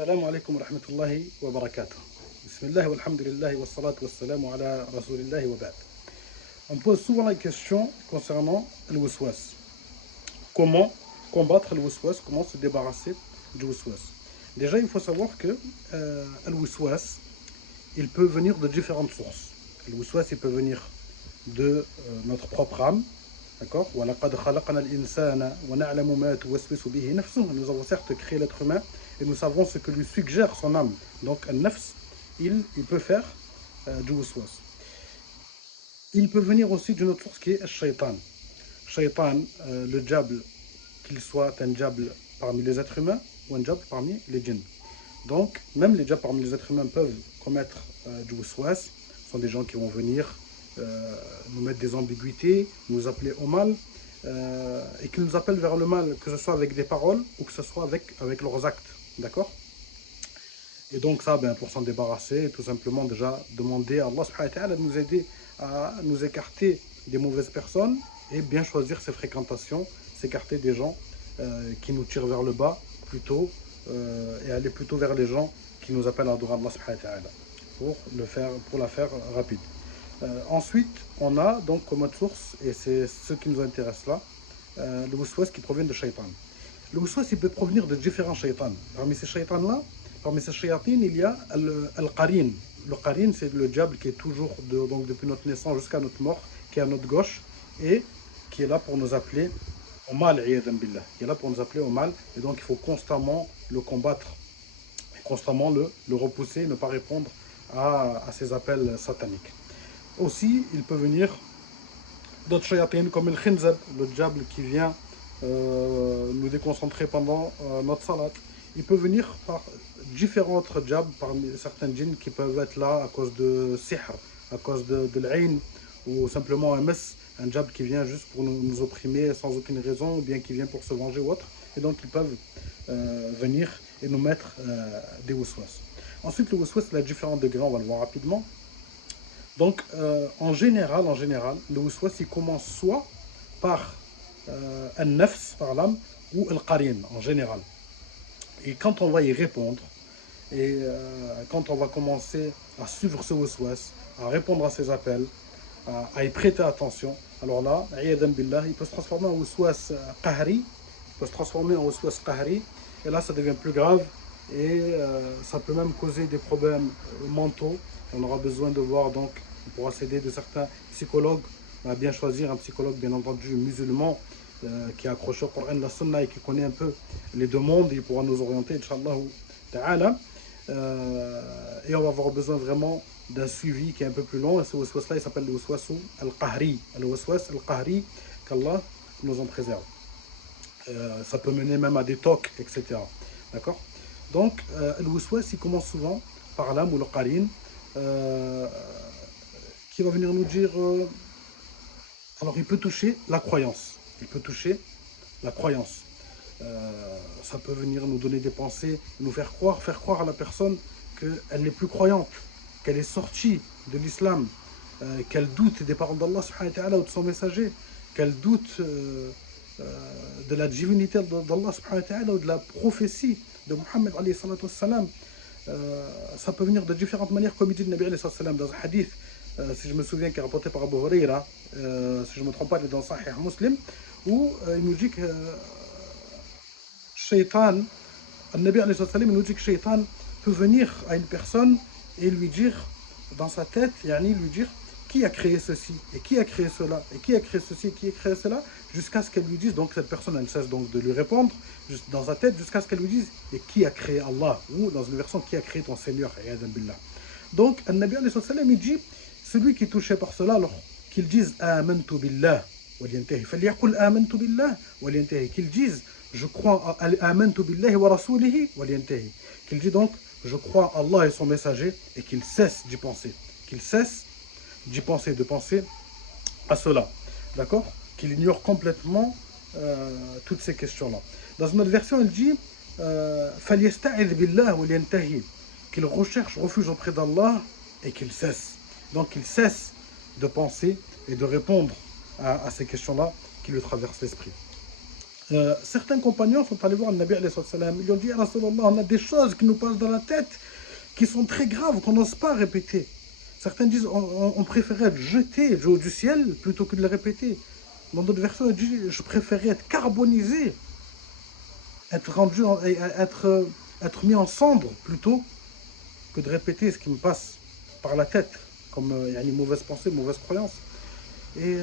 Assalamu alaikum wa rahmatullahi wa barakatuh. Bismillah walhamdulillah wa salatu wa salamu ala rasulillahi wa ba'd. On pose souvent la question concernant le waswas. Comment combattre le waswas, comment se débarrasser du waswas. Déjà, il faut savoir que le waswas, il peut venir de différentes sources. Le waswas, il peut venir de notre propre âme. D'accord. Nous avons certes créé l'être humain et nous savons ce que lui suggère son âme. Donc, al-nafs, il peut faire du waswas. Il peut venir aussi d'une autre source qui est al-shaytan. Shaytan, le diable, qu'il soit un diable parmi les êtres humains ou un diable parmi les djinns. Donc, même les diables parmi les êtres humains peuvent commettre du waswas. Ce sont des gens qui vont venir nous mettre des ambiguïtés, nous appeler au mal, et qui nous appellent vers le mal, que ce soit avec des paroles ou que ce soit avec leurs actes. D'accord? Et donc ça, pour s'en débarrasser, tout simplement déjà demander à Allah subhanahu wa ta'ala de nous aider à nous écarter des mauvaises personnes et bien choisir ses fréquentations, s'écarter des gens qui nous tirent vers le bas plutôt, et aller plutôt vers les gens qui nous appellent à adorer Allah subhanahu wa ta'ala pour la faire rapide. Ensuite, on a donc comme autre source, et c'est ce qui nous intéresse là, le waswas qui provient de shaitan. Le waswas, il peut provenir de différents shaitans. Parmi ces shaitans-là, parmi ces shayatines, il y a al-qarin. Le qarin, c'est le diable qui est toujours, donc depuis notre naissance jusqu'à notre mort, qui est à notre gauche, et qui est là pour nous appeler au mal, billah. Qui est là pour nous appeler au mal, et donc il faut constamment le combattre, constamment le repousser, ne pas répondre à ces appels sataniques. Aussi, il peut venir d'autres shayatines comme le khinzab, le diable qui vient nous déconcentrer pendant notre salat. Il peut venir par différents autres diables, parmi certains djinns qui peuvent être là à cause de sihr, à cause de l'ayn, ou simplement un mess, un diable qui vient juste pour nous opprimer sans aucune raison, ou bien qui vient pour se venger ou autre. Et donc ils peuvent venir et nous mettre des waswas. Ensuite, le waswas, il a différents degrés, on va le voir rapidement. Donc, en général, le waswas, il commence soit par al-nafs, par l'âme, ou al-qarin, en général. Et quand on va y répondre, et quand on va commencer à suivre ce waswas, à répondre à ses appels, à y prêter attention, alors là, billah, il peut se transformer en waswas qahri, et là, ça devient plus grave, et ça peut même causer des problèmes mentaux. On aura besoin de voir, donc, on pourra s'aider de certains psychologues, à bien choisir un psychologue, bien entendu, musulman, qui est accroché au Coran, la Sunna, et qui connaît un peu les deux mondes. Il pourra nous orienter, Inch'Allah ta'ala. Et on va avoir besoin vraiment d'un suivi qui est un peu plus long. Et ce waswas-là, il s'appelle le waswas al-qahri. Le waswas al-qahri, qu'Allah nous en préserve. Ça peut mener même à des tocs, etc. D'accord? Donc, le waswas, il commence souvent par l'âme ou le qarin, qui va venir nous dire... alors, il peut toucher la croyance. Ça peut venir nous donner des pensées, nous faire croire à la personne qu'elle n'est plus croyante, qu'elle est sortie de l'islam, qu'elle doute des paroles d'Allah subhanahu wa ta'ala ou de son messager, qu'elle doute de la divinité d'Allah subhanahu wa ta'ala ou de la prophétie de Muhammad alayhi salatu wassalam. Ça peut venir de différentes manières, comme il dit le Nabi alayhi salatu wassalam dans un hadith, si je me souviens, qui est rapporté par Abu Huraira, si je ne me trompe pas, il est dans Sahih Muslim, où il nous dit que Shaitan, le Nabi alayhi salatu wassalam, il nous dit que Shaitan peut venir à une personne et lui dire, dans sa tête, lui dire qui a créé ceci, et qui a créé cela, et qui a créé ceci, et qui a créé cela, jusqu'à ce qu'elle lui dise, donc cette personne, elle cesse donc de lui répondre, juste dans sa tête, jusqu'à ce qu'elle lui dise, et qui a créé Allah, ou dans une version, qui a créé ton Seigneur, billah. Donc, le Nabi alayhi salatu wassalam, il dit, celui qui est touché par cela, alors qu'il dise amantu billah, فليقل آمنت بالله ولينتهي, qu'il dise je crois à amantu billahi wa rasulihi ولينتهي, qu'il dit donc je crois à Allah et son messager, et qu'il cesse d'y penser, de penser à cela, d'accord, qu'il ignore complètement toutes ces questions-là. Dans une autre version, il dit فليستعذ بالله ولينتهي, qu'il recherche refuge auprès d'Allah et qu'il cesse. Donc qu'il cesse de penser et de répondre à ces questions-là qui lui traversent l'esprit. Certains compagnons sont allés voir le Nabi alayhi salam. Ils lui ont dit, ah, Rasulallah, on a des choses qui nous passent dans la tête qui sont très graves, qu'on n'ose pas répéter. Certains disent, on préférait être jeté du ciel plutôt que de les répéter. Dans d'autres versions, on dit, je préférais être carbonisé, être rendu, être mis en cendre plutôt que de répéter ce qui me passe par la tête, comme une mauvaise pensée, mauvaise croyance. Et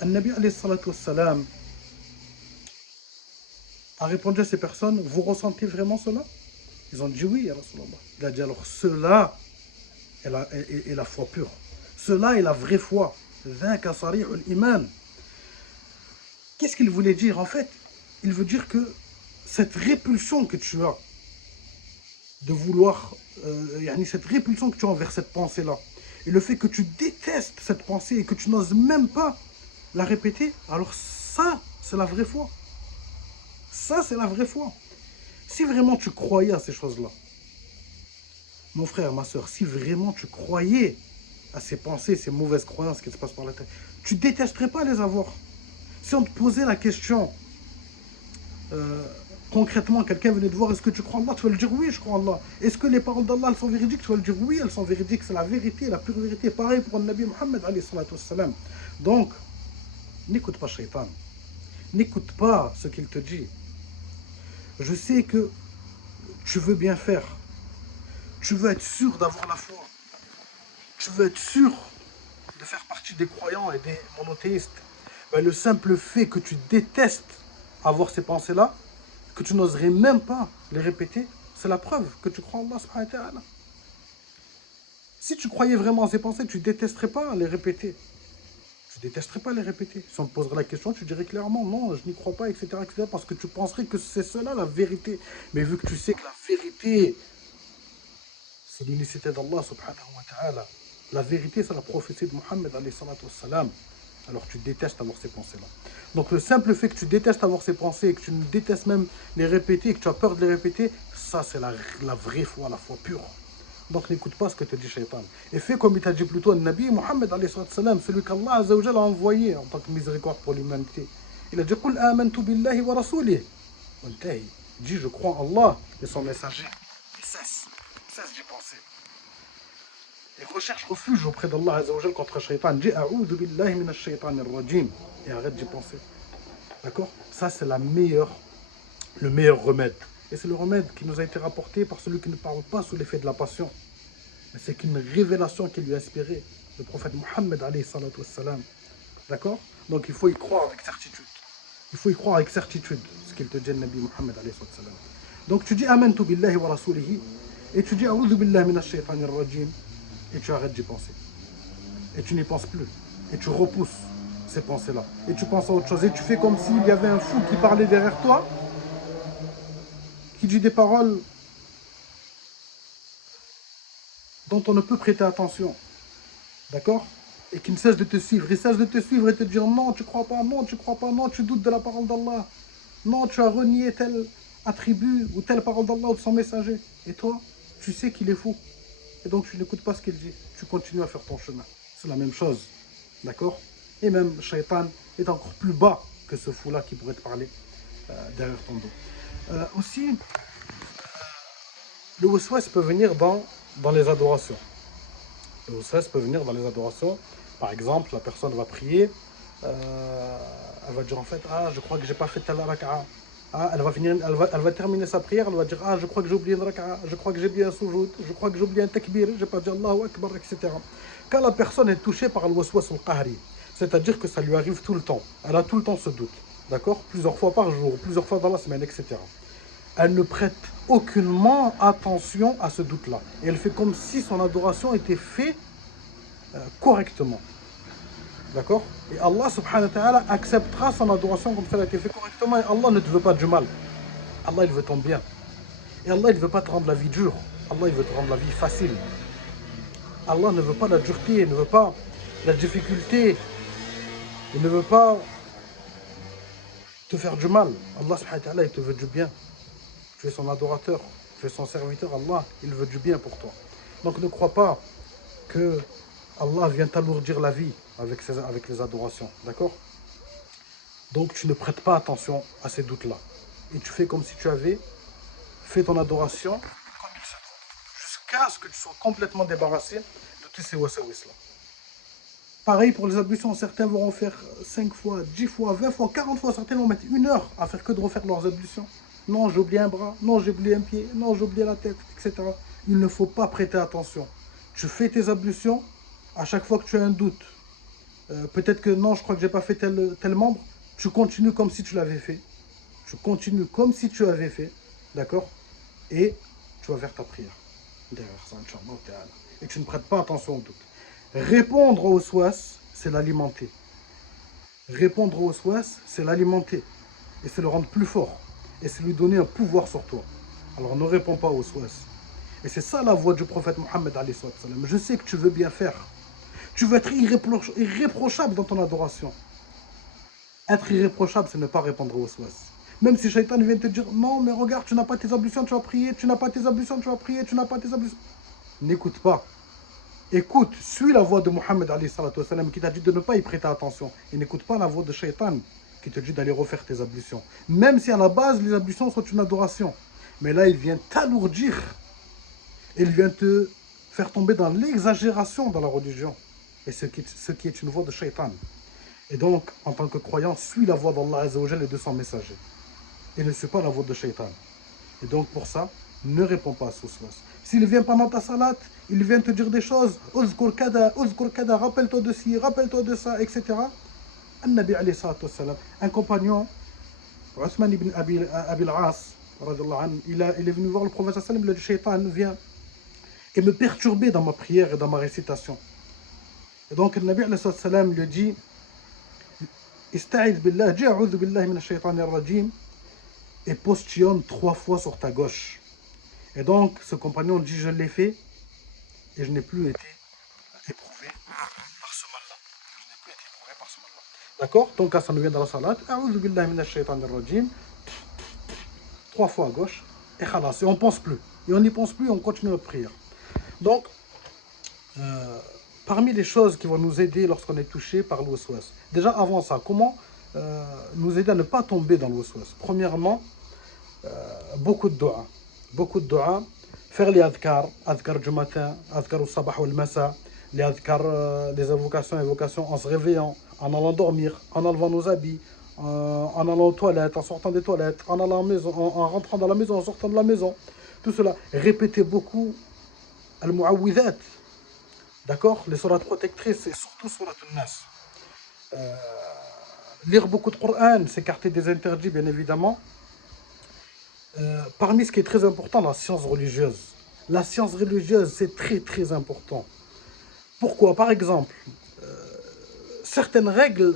le Nabi alayhi salam a répondu à ces personnes, vous ressentez vraiment cela? Ils ont dit oui, ya Rasulallah. Il a dit alors, cela est la foi pure. Cela est la vraie foi. Qu'est-ce qu'il voulait dire en fait? Il veut dire que cette répulsion que tu as de vouloir, cette répulsion que tu as envers cette pensée-là, et le fait que tu détestes cette pensée et que tu n'oses même pas la répéter, alors ça, c'est la vraie foi. Ça, c'est la vraie foi. Si vraiment tu croyais à ces choses-là, mon frère, ma soeur, si vraiment tu croyais à ces pensées, ces mauvaises croyances qui se passent par la tête, tu ne détesterais pas les avoir. Si on te posait la question, concrètement, quelqu'un venait te voir, est-ce que tu crois en Allah? Tu vas lui dire oui, je crois en Allah. Est-ce que les paroles d'Allah, elles sont véridiques? Tu vas lui dire oui, elles sont véridiques, c'est la vérité, la pure vérité. Pareil pour le Nabi Muhammad alayhi salatu wassalam. Donc, n'écoute pas Shaitan. N'écoute pas ce qu'il te dit. Je sais que tu veux bien faire. Tu veux être sûr d'avoir la foi. Tu veux être sûr de faire partie des croyants et des monothéistes. Ben, le simple fait que tu détestes avoir ces pensées-là, que tu n'oserais même pas les répéter, c'est la preuve que tu crois en Allah subhanahu wa ta'ala. Si tu croyais vraiment à ces pensées, tu ne détesterais pas les répéter. Tu ne détesterais pas les répéter. Si on te poserait la question, tu dirais clairement non, je n'y crois pas, etc., etc., parce que tu penserais que c'est cela la vérité. Mais vu que tu sais que la vérité, c'est l'unicité d'Allah subhanahu wa ta'ala, la vérité, c'est la prophétie de Mohammed alayhi salatu wassalam, alors tu détestes avoir ces pensées-là. Donc le simple fait que tu détestes avoir ces pensées, et que tu ne détestes même les répéter, et que tu as peur de les répéter, ça c'est la vraie foi, la foi pure. Donc n'écoute pas ce que te dit Shaitan. Et fais comme il t'a dit plutôt le Nabi Muhammad alayhi salam, celui qu'Allah azza wa jalla a envoyé en tant que miséricorde pour l'humanité. Il a dit Qul amantu billahi wa rasulih. Dis je crois en Allah et son messager. Et cesse d'y penser. Et recherche refuge auprès d'Allah azza wa jalla contre Shaitan. Dis a'udhu billahi minash shaitanir rajim. Et arrête d'y penser. D'accord? Ça c'est le meilleur remède. Et c'est le remède qui nous a été rapporté par celui qui ne parle pas sous l'effet de la passion. Mais c'est qu'une révélation qui lui a inspiré, le prophète Mohammed alayhi salatu wassalam. D'accord? Donc il faut y croire avec certitude. Il faut y croire avec certitude, ce qu'il te dit le Nabi Mohammed alayhi salatu wassalam. Donc tu dis amantu billahi wa rasulihi, et tu dis a'udhu billahi minash shaitanir rajim, et tu arrêtes d'y penser. Et tu n'y penses plus. Et tu repousses ces pensées-là. Et tu penses à autre chose. Et tu fais comme s'il y avait un fou qui parlait derrière toi, qui dit des paroles dont on ne peut prêter attention. D'accord? Et qui ne cesse de te suivre. Il cesse de te suivre et te dire non, tu crois pas, non, tu crois pas, non, tu doutes de la parole d'Allah. Non, tu as renié tel attribut ou telle parole d'Allah ou de son messager. Et toi, tu sais qu'il est fou. Et donc tu n'écoutes pas ce qu'il dit. Tu continues à faire ton chemin. C'est la même chose. D'accord? Et même Shaitan est encore plus bas que ce fou-là qui pourrait te parler derrière ton dos. Aussi, le waswas peut venir dans les adorations. Le waswas peut venir dans les adorations. Par exemple, la personne va prier, elle va dire en fait, ah, je crois que j'ai pas fait telle raka'a. Ah, elle va terminer sa prière, elle va dire, ah, je crois que j'ai oublié une raka'a, je crois que j'ai oublié un sujoud, je crois que j'ai oublié un takbir, j'ai pas dit Allahu Akbar, etc. Quand la personne est touchée par le waswas al-qahri, c'est-à-dire que ça lui arrive tout le temps, elle a tout le temps ce doute, d'accord? Plusieurs fois par jour, plusieurs fois dans la semaine, etc. Elle ne prête aucunement attention à ce doute-là. Et elle fait comme si son adoration était faite correctement. D'accord? Et Allah subhanahu wa ta'ala acceptera son adoration comme ça elle a été faite correctement. Et Allah ne te veut pas du mal. Allah, il veut ton bien. Et Allah, il ne veut pas te rendre la vie dure. Allah, il veut te rendre la vie facile. Allah ne veut pas la dureté, il ne veut pas la difficulté. Il ne veut pas te faire du mal. Allah subhanahu wa ta'ala, il te veut du bien. Tu es son adorateur, tu es son serviteur. Allah, il veut du bien pour toi. Donc ne crois pas que Allah vient t'alourdir la vie avec les adorations. D'accord? Donc tu ne prêtes pas attention à ces doutes-là. Et tu fais comme si tu avais fait ton adoration comme il se doit. Jusqu'à ce que tu sois complètement débarrassé de tous ces wasawis-là. Pareil pour les ablutions, certains vont en faire 5 fois, 10 fois, 20 fois, 40 fois, certains vont mettre 1 heure à faire que de refaire leurs ablutions. Non, j'ai oublié un bras, non, j'ai oublié un pied, non, j'ai oublié la tête, etc. Il ne faut pas prêter attention. Tu fais tes ablutions, à chaque fois que tu as un doute, peut-être que non, je crois que j'ai pas fait tel membre, tu continues comme si tu l'avais fait. Tu continues comme si tu avais fait, d'accord? Et tu vas faire ta prière derrière ça, Inch'Allah Ta'ala. Et tu ne prêtes pas attention au doute. Répondre au waswas, c'est l'alimenter. Répondre au waswas, c'est l'alimenter. Et c'est le rendre plus fort. Et c'est lui donner un pouvoir sur toi. Alors ne réponds pas au waswas. Et c'est ça la voix du prophète Mohammed alayhi salam. Je sais que tu veux bien faire. Tu veux être irréprochable dans ton adoration. Être irréprochable, c'est ne pas répondre au waswas. Même si Shaitan vient te dire, non, mais regarde, tu n'as pas tes ablutions, tu vas prier, tu n'as pas tes ablutions, tu vas prier, tu n'as pas tes ablutions. N'écoute pas. Écoute, suis la voix de Mohammed qui t'a dit de ne pas y prêter attention. Et n'écoute pas la voix de Shaitan qui te dit d'aller refaire tes ablutions. Même si à la base, les ablutions sont une adoration. Mais là, il vient t'alourdir. Il vient te faire tomber dans l'exagération dans la religion. Et ce qui est une voix de Shaitan. Et donc, en tant que croyant, suis la voix d'Allah Azzawajal et de son messager. Et ne suis pas la voix de Shaitan. Et donc, pour ça, ne réponds pas à ce waswas. S'il vient pendant ta salat, il vient te dire des choses, uzkur kada, rappelle-toi de ci, rappelle-toi de ça, etc. An-Nabi alayhi salatu wassalam, un compagnon, Uthman ibn Abi al-As, il est venu voir le prophète sallam, il a dit, Shaitan vient et me perturber dans ma prière et dans ma récitation. Et donc, le Nabi alayhi salatu wassalam lui dit, Ista'id billah, dis a'udhu billahi minash shaitanir rajim, et postillonne 3 fois sur ta gauche. Et donc, ce compagnon dit, je l'ai fait, et je n'ai plus été éprouvé par ce mal-là. Je n'ai plus été éprouvé par ce mal-là. D'accord? Donc, ça nous vient dans la salat. A'udhu billahi minash shaitanir rajim. 3 fois à gauche. Et khalas. Et on ne pense plus. Et on n'y pense plus, on continue notre prière. Donc, parmi les choses qui vont nous aider lorsqu'on est touché par le waswas. Déjà, avant ça, comment nous aider à ne pas tomber dans le waswas? Premièrement, beaucoup de dua. Beaucoup de dua. Faire les adhkar du matin, adhkar au sabah ou le masa, les adhkar, les évocations en se réveillant, en allant dormir, en enlevant nos habits, en allant aux toilettes, en sortant des toilettes, en allant à la maison, en rentrant dans la maison, en sortant de la maison. Tout cela. Répétez beaucoup al-mu'awwidhat. D'accord? Les sourates protectrices et surtout surat al-Nas. Lire beaucoup de Coran, s'écarter des interdits, bien évidemment. Parmi ce qui est très important, la science religieuse. La science religieuse, c'est très très important. Pourquoi? Par exemple, certaines règles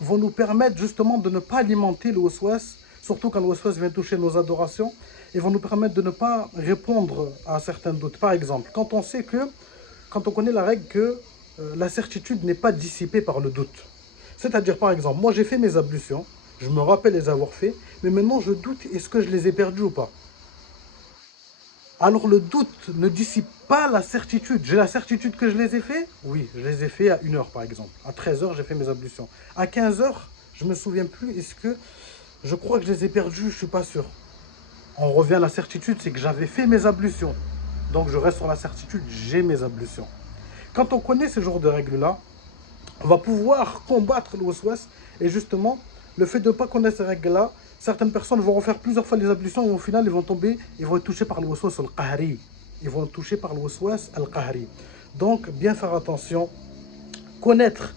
vont nous permettre justement de ne pas alimenter le waswas, surtout quand le waswas vient toucher nos adorations, et vont nous permettre de ne pas répondre à certains doutes. Par exemple, quand on connaît la règle que la certitude n'est pas dissipée par le doute. C'est-à-dire, par exemple, moi j'ai fait mes ablutions, je me rappelle les avoir fait, mais maintenant je doute, est-ce que je les ai perdus ou pas? Alors le doute ne dissipe pas la certitude. J'ai la certitude que je les ai fait? Oui, je les ai fait à 1 heure par exemple. À 13 heures, j'ai fait mes ablutions. À 15 heures, je ne me souviens plus, est-ce que je crois que je les ai perdus? Je ne suis pas sûr. On revient à la certitude, c'est que j'avais fait mes ablutions. Donc je reste sur la certitude, j'ai mes ablutions. Quand on connaît ce genre de règles-là, on va pouvoir combattre le waswas. Et justement, le fait de ne pas connaître ces règles-là, certaines personnes vont refaire plusieurs fois les ablutions et au final, ils vont tomber, ils vont être touchés par le waswas al-qahri. Ils vont être touchés par le waswas al-qahri. Donc, bien faire attention, connaître,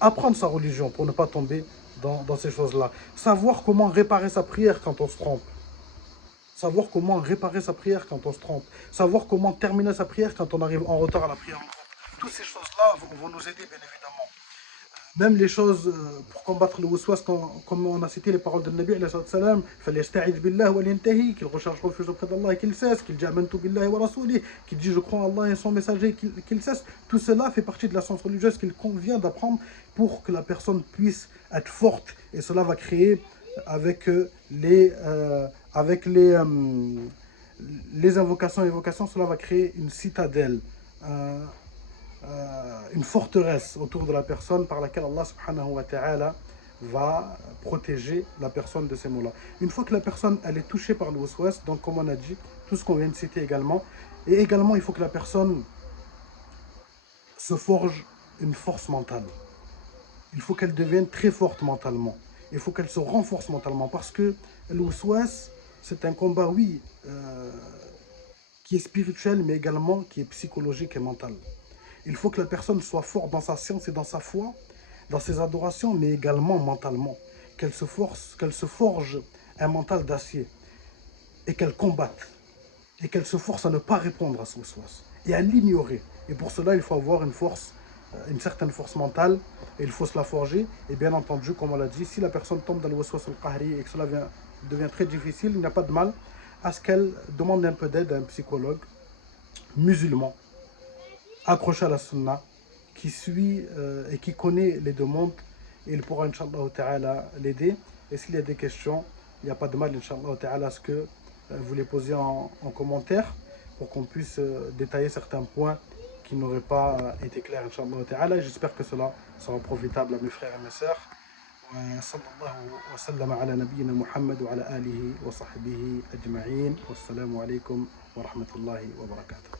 apprendre sa religion pour ne pas tomber dans ces choses-là. Savoir comment réparer sa prière quand on se trompe. Savoir comment réparer sa prière quand on se trompe. Savoir comment terminer sa prière quand on arrive en retard à la prière. Toutes ces choses-là vont nous aider, bien évidemment. Même les choses pour combattre le waswas, comme on a cité les paroles de Nabi, qu'il recherche refuge auprès d'Allah et qu'il cesse, qu'il dit amantu billahi wa rasoulih, qu'il dit je crois en Allah et son messager, qu'il cesse. Tout cela fait partie de la science religieuse qu'il convient d'apprendre pour que la personne puisse être forte. Et cela va créer avec les invocations et évocations, cela va créer une citadelle. Une forteresse autour de la personne par laquelle Allah subhanahu wa ta'ala va protéger la personne de ces maux-là. Une fois que la personne elle est touchée par le waswas, donc comme on a dit, tout ce qu'on vient de citer également, et également il faut que la personne se forge une force mentale. Il faut qu'elle devienne très forte mentalement. Il faut qu'elle se renforce mentalement parce que le waswas, c'est un combat, oui, qui est spirituel, mais également qui est psychologique et mental. Il faut que la personne soit forte dans sa science et dans sa foi, dans ses adorations, mais également mentalement. Qu'elle se forge un mental d'acier et qu'elle combatte et qu'elle se force à ne pas répondre à ce waswas et à l'ignorer. Et pour cela, il faut avoir une certaine force mentale et il faut se la forger. Et bien entendu, comme on l'a dit, si la personne tombe dans le waswas al-qahri et que cela devient très difficile, il n'y a pas de mal à ce qu'elle demande un peu d'aide à un psychologue musulman accroché à la sunna qui suit et qui connaît les demandes et il pourra, Inch'Allah Ta'ala, l'aider. Et s'il y a des questions, il n'y a pas de mal, Inch'Allah Ta'ala, à ce que vous les posiez en commentaire pour qu'on puisse détailler certains points qui n'auraient pas été clairs, Inch'Allah Ta'ala. J'espère que cela sera profitable à mes frères et mes sœurs. وصلى الله وسلم على نبينا محمد وعلى آله وصحبه أجمعين والسلام عليكم ورحمة الله وبركاته.